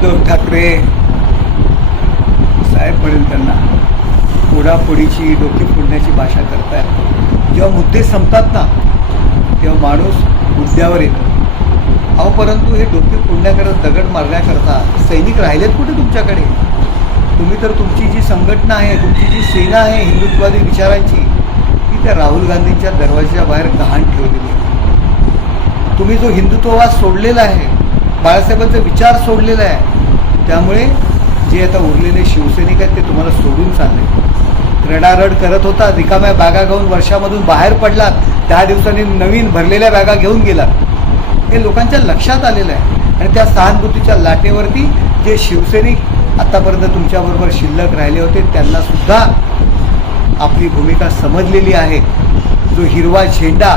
उद्धव ठाकरे साहेब पडेल त्यांना पुढापुढीची डोके फोडण्याची भाषा करतायत. जेव्हा मुद्दे संपतात ना तेव्हा माणूस मुद्द्यावर येतो. अहो परंतु हे डोके फोडण्याकडे दगड मारण्याकरता सैनिक राहिलेत कुठे तुमच्याकडे? तुम्ही तर तुमची जी संघटना आहे तुमची जी सेना आहे हिंदुत्ववादी विचारांची ती त्या राहुल गांधींच्या दरवाजाच्या बाहेर गहाण ठेवलेली आहे. तुम्ही जो हिंदुत्ववाद सोडलेला आहे बाळासाहेबांचा विचार सोडलेला आहे. त्यामुळे जे आता उरलेले शिवसैनिक आहेत ते तुम्हाला सोडून चालले. रडारड करत होता रिकाम्या बॅगा घेऊन वर्षामधून बाहेर पडलात. दहा दिवसांनी नवीन भरलेल्या बॅगा घेऊन गेलात. हे लोकांच्या लक्षात आलेलं आहे. आणि त्या सहानुभूतीच्या लाटेवरती जे शिवसैनिक आतापर्यंत तुमच्याबरोबर शिल्लक राहिले होते त्यांना सुद्धा आपली भूमिका समजलेली आहे. जो हिरवा झेंडा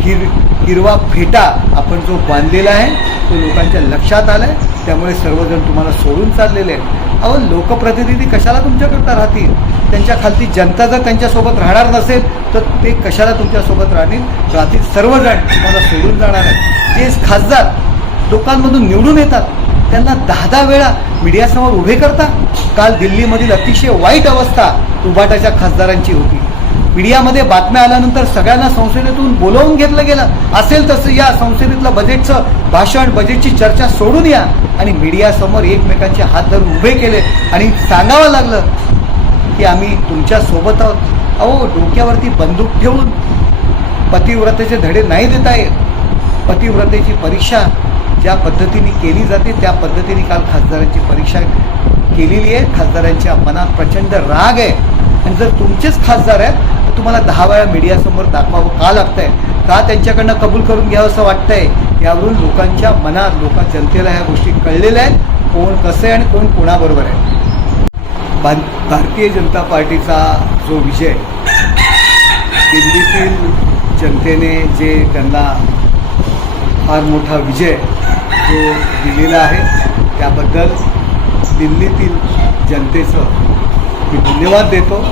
हिर हिरवा फेटा आपण जो बांधलेला आहे तो लोकांच्या लक्षात आलं आहे त्यामुळे सर्वजण तुम्हाला सोडून चाललेले आहेत. अहो लोकप्रतिनिधी कशाला तुमच्याकरता राहतील? त्यांच्या खालती जनता जर त्यांच्यासोबत राहणार नसेल तर ते कशाला तुमच्यासोबत राहतील? राहतील सर्वजण. तुम्हाला सोडून जाणार आहेत. जे खासदार लोकांमधून निवडून येतात. त्यांना दहा दहा वेळा मीडियासमोर उभे करता. काल दिल्लीमधील अतिशय वाईट अवस्था उभाटाच्या खासदारांची होती. मीडियामध्ये बातम्या आल्यानंतर सगळ्यांना संसदेतून बोलवून घेतलं गेलं. असेल तसं या संसदेतलं बजेटचं भाषण बजेटची चर्चा सोडून या. आणि मीडियासमोर एकमेकांचे हात धरून उभे केले आणि सांगावं लागलं की आम्ही तुमच्यासोबत आहोत. अहो डोक्यावरती बंदूक ठेवून पतिव्रतेचे धडे नाही देता येत पतिव्रतेची परीक्षा ज्या पद्धतीने केली जाते त्या पद्धतीने काल खासदारांची परीक्षा केलेली आहे. खासदारांच्या मनात प्रचंड राग आहे. आणि जर तुमचेच खासदार आहेत तुम्हाला दहा वेळा मीडियासमोर दाखवावं का लागतंय? का त्यांच्याकडनं कबूल करून घ्यावं असं वाटतंय? यावरून लोकांच्या मनात लोक जनतेला ह्या गोष्टी कळलेल्या आहेत. कोण कसं आहे आणि कोण कोणाबरोबर आहे. भा- भारतीय जनता पार्टीचा जो विजय दिल्लीतील जनतेने जे त्यांना फार मोठा विजय जो दिलेला आहे त्याबद्दल दिल्लीतील जनतेचं मी धन्यवाद देतो.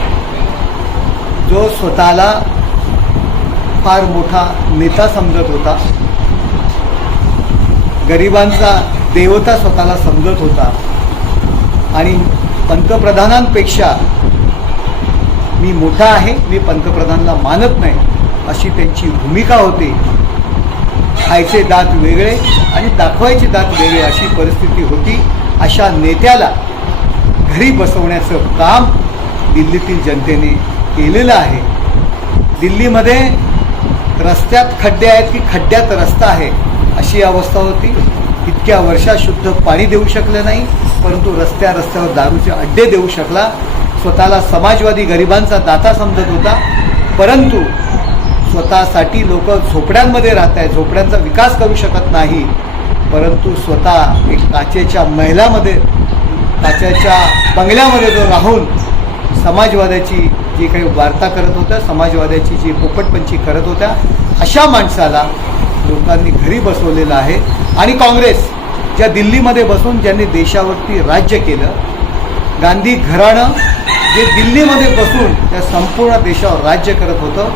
जो स्वतःला फार मोठा नेता समजत होता गरिबांचा देवता स्वतःला समजत होता आणि पंतप्रधानांपेक्षा मी मोठा आहे मी पंतप्रधानला मानत नाही अशी त्यांची भूमिका होती. खायचे दात वेगळे आणि दाखवायचे दात वेगळे अशी परिस्थिती होती. अशा नेत्याला घरी बसवण्याचं काम दिल्लीतील जनतेने केलेलं आहे. दिल्लीमध्ये रस्त्यात खड्डे आहेत की खड्ड्यात रस्ता आहे अशी अवस्था होती. इतक्या वर्षात शुद्ध पाणी देऊ शकले नाही परंतु रस्त्या रस्त्यावर दारूचे अड्डे देऊ शकला. स्वतःला समाजवादी गरिबांचा दाता समजत होता. परंतु स्वतःसाठी लोक झोपड्यांमध्ये राहत आहेत झोपड्यांचा विकास करू शकत नाही. परंतु स्वतः एक काचेच्या महिलामध्ये काचेच्या बंगल्यामध्ये जो राहून समाजवादाची जी काही वार्ता करत होत्या समाजवादाची जी पोपटपंची करत होत्या अशा माणसाला लोकांनी घरी बसवलेलं आहे. आणि काँग्रेस ज्या दिल्लीमध्ये बसून ज्यांनी देशावरती राज्य केलं गांधी घराणं जे दिल्लीमध्ये बसून त्या संपूर्ण देशावर राज्य करत होतं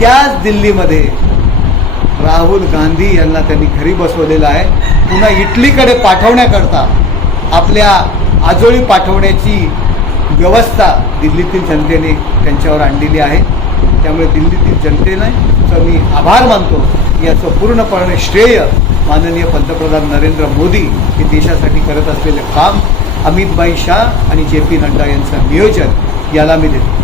त्याच दिल्लीमध्ये राहुल गांधी यांना त्यांनी घरी बसवलेलं आहे. पुन्हा इटलीकडे पाठवण्याकरता आपल्या आजोळी पाठवण्याची व्यवस्था दिल्लीतील जनतेने त्यांच्यावर आणलेली आहे. त्यामुळे दिल्लीतील जनतेनं मी आभार मानतो. याचं पूर्णपणे श्रेय माननीय पंतप्रधान नरेंद्र मोदी हे देशासाठी करत असलेले काम अमित भाई शाह आणि जे पी नड्डा यांचं नियोजन याला मी देतो.